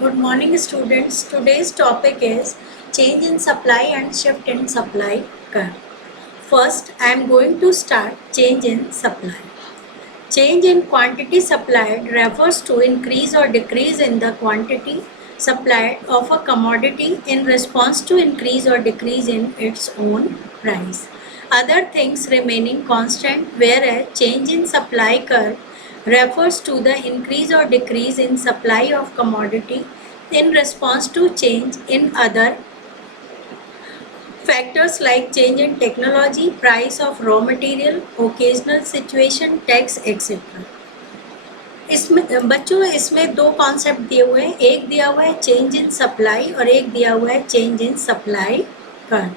Good morning, students. Today's topic is change in supply and shift in supply curve. First, I am going to start change in supply. Change in quantity supplied refers to increase or decrease in the quantity supplied of a commodity in response to increase or decrease in its own price. Other things remaining constant, whereas change in supply curve refers to the increase or decrease in supply of commodity in response to change in other factors like change in technology, price of raw material, occasional situation, tax, etc. इसमें बच्चों इसमें दो concept दिए हुए हैं, एक दिया हुआ है चेंज इन सप्लाई और एक दिया हुआ है चेंज इन सप्लाई कर्व.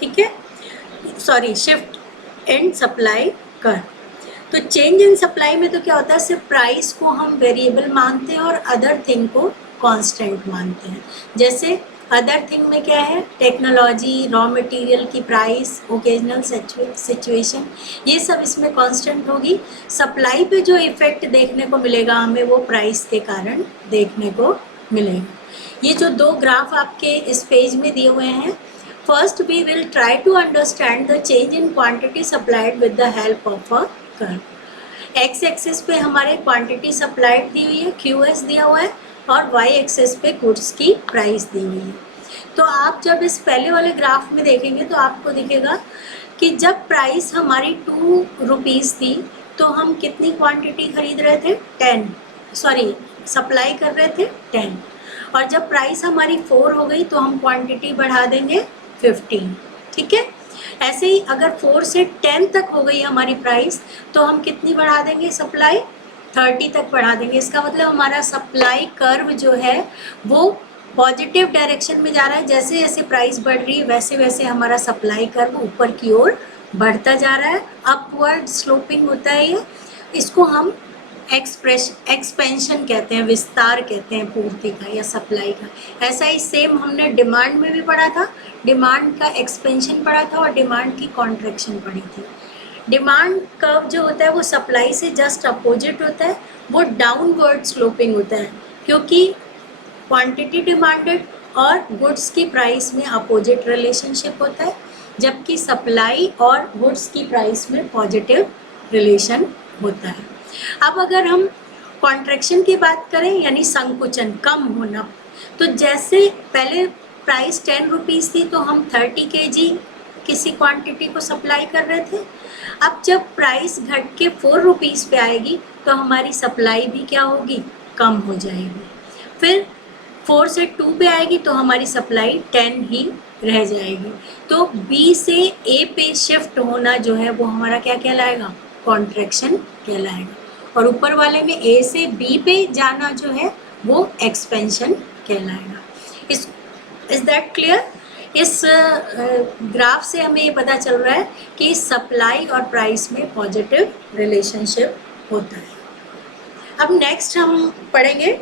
ठीक है, sorry, shift in supply curve. तो चेंज इन सप्लाई में तो क्या होता है, सिर्फ प्राइस को हम वेरिएबल मानते हैं और अदर थिंग को कांस्टेंट मानते हैं. जैसे अदर थिंग में क्या है, टेक्नोलॉजी, रॉ मटेरियल की प्राइस, ओकेजनल सिचुएशन, ये सब इसमें कांस्टेंट होगी. सप्लाई पे जो इफेक्ट देखने को मिलेगा हमें वो प्राइस के कारण देखने को मिलेगा. ये जो दो ग्राफ आपके इस पेज में दिए हुए हैं, first we will try to understand the change in quantity supplied with the help of a curve. X axis पे हमारे क्वांटिटी सप्लाइड दी हुई है, QS दिया हुआ है, और वाई एक्सिस पे गुड्स की प्राइस दी हुई है. तो आप जब इस पहले वाले ग्राफ में देखेंगे तो आपको दिखेगा कि जब प्राइस हमारी 2 रुपीज़ थी तो हम कितनी क्वांटिटी खरीद रहे थे, 10, सॉरी सप्लाई कर रहे थे 10, और जब प्राइस हमारी 4 हो गई तो हम क्वांटिटी बढ़ा देंगे 15. ठीक है, ऐसे ही अगर 4 से 10 तक हो गई हमारी प्राइस तो हम कितनी बढ़ा देंगे, सप्लाई 30 तक बढ़ा देंगे. इसका मतलब हमारा सप्लाई कर्व जो है वो पॉजिटिव डायरेक्शन में जा रहा है. जैसे जैसे प्राइस बढ़ रही है वैसे वैसे हमारा सप्लाई कर्व ऊपर की ओर बढ़ता जा रहा है, अपवर्ड स्लोपिंग होता है ये. इसको हम एक्सपेंशन कहते हैं, विस्तार कहते हैं पूर्ति का या सप्लाई का. ऐसा ही सेम हमने डिमांड में भी पढ़ा था, डिमांड का एक्सपेंशन पढ़ा था और डिमांड की कॉन्ट्रैक्शन पढ़ी थी. डिमांड कर्व जो होता है वो सप्लाई से जस्ट अपोजिट होता है, वो डाउनवर्ड स्लोपिंग होता है क्योंकि क्वांटिटी डिमांडेड और गुड्स की प्राइस में अपोजिट रिलेशनशिप होता है, जबकि सप्लाई और गुड्स की प्राइस में पॉजिटिव रिलेशन होता है. अब अगर हम कॉन्ट्रैक्शन की बात करें यानी संकुचन, कम होना, तो जैसे पहले प्राइस 10 रुपीज़ थी तो हम 30 kg किसी क्वांटिटी को सप्लाई कर रहे थे. अब जब प्राइस घट के 4 रुपीज़ पे आएगी तो हमारी सप्लाई भी क्या होगी, कम हो जाएगी. फिर 4 से 2 पे आएगी तो हमारी सप्लाई 10 ही रह जाएगी. तो B से A पे शिफ्ट होना जो है वो हमारा क्या कहलाएगा, कॉन्ट्रैक्शन कहलाएगा. और ऊपर वाले में A से B पे जाना जो है वो एक्सपेंशन कहलाएगा. Is that clear? इस ग्राफ से हमें ये पता चल रहा है कि सप्लाई और प्राइस में पॉजिटिव रिलेशनशिप होता है. अब नेक्स्ट हम पढ़ेंगे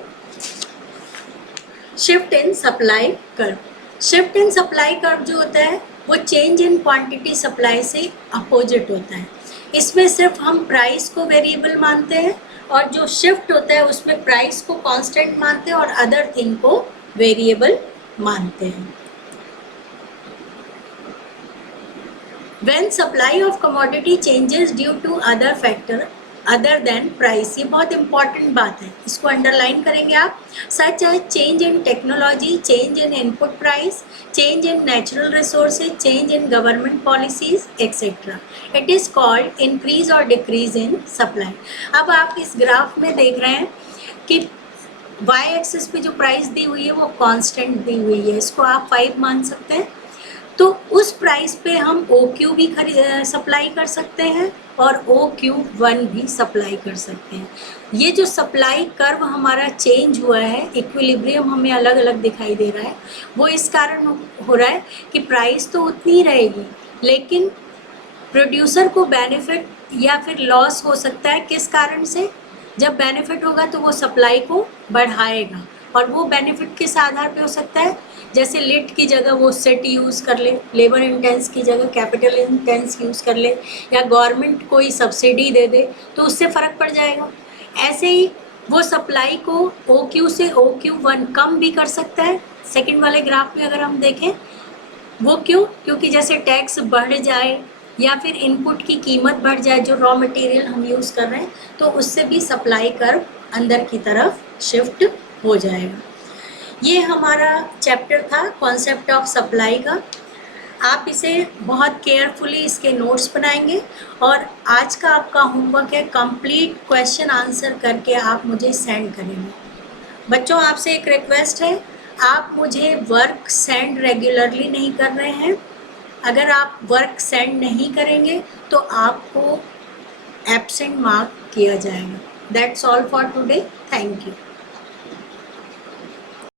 shift in supply curve. Shift in supply curve जो होता है वो चेंज इन क्वांटिटी सप्लाई से अपोजिट होता है. इसमें सिर्फ हम प्राइस को वेरिएबल मानते हैं और जो शिफ्ट होता है उसमें प्राइस को कांस्टेंट मानते हैं और अदर थिंग को वेरिएबल मानते हैं. When supply of commodity changes due to other factor other than price, ये बहुत important बात है, इसको अंडरलाइन करेंगे आप. Such as change in technology, change in input price, change in natural resources, change in government policies, etc. It is called increase or decrease in supply. अब आप इस ग्राफ में देख रहे हैं कि y एक्सिस पे जो प्राइस दी हुई है वो कांस्टेंट दी हुई है, इसको आप 5 मान सकते हैं. तो उस प्राइस पे हम OQ भी सप्लाई कर सकते हैं और OQ1 भी सप्लाई कर सकते हैं. ये जो सप्लाई कर्व हमारा चेंज हुआ है, इक्विलिब्रियम हमें अलग अलग दिखाई दे रहा है, वो इस कारण हो रहा है कि प्राइस तो उतनी ही रहेगी लेकिन प्रोड्यूसर को बेनिफिट या फिर लॉस हो सकता है. किस कारण से? जब बेनिफिट होगा तो वो सप्लाई को बढ़ाएगा और वो बेनिफिट किस आधार पे हो सकता है, जैसे लिट की जगह वो सेट यूज़ कर ले, लेबर इंटेंस की जगह कैपिटल इंटेंस यूज़ कर ले, या गवर्नमेंट कोई सब्सिडी दे दे तो उससे फ़र्क पड़ जाएगा. ऐसे ही वो सप्लाई को OQ से OQ1 कम भी कर सकता है। सेकंड वाले ग्राफ में अगर हम देखें, वो क्यों? क्योंकि जैसे टैक्स बढ़ जाए या फिर इनपुट की कीमत बढ़ जाए, जो रॉ मटेरियल हम यूज़ कर रहे हैं, तो उससे भी सप्लाई कर्व अंदर की तरफ शिफ्ट हो जाएगा। ये हमारा चैप्टर था कॉन्सेप्ट ऑफ सप्लाई का। आप इसे बहुत केयरफुली इसके नोट्स बनाएंगे और आज का आपका होमवर्क है कंप्लीट क्वेश्चन आंसर करके आप मुझे सेंड करेंगे। बच्चों, आपसे एक रिक्वेस्ट है, आप मुझे वर्क सेंड रेगुलरली नहीं कर रहे हैं। अगर आप वर्क सेंड नहीं करेंगे तो आपको एब्सेंट मार्क किया जाएगा। That's all for today. Thank you.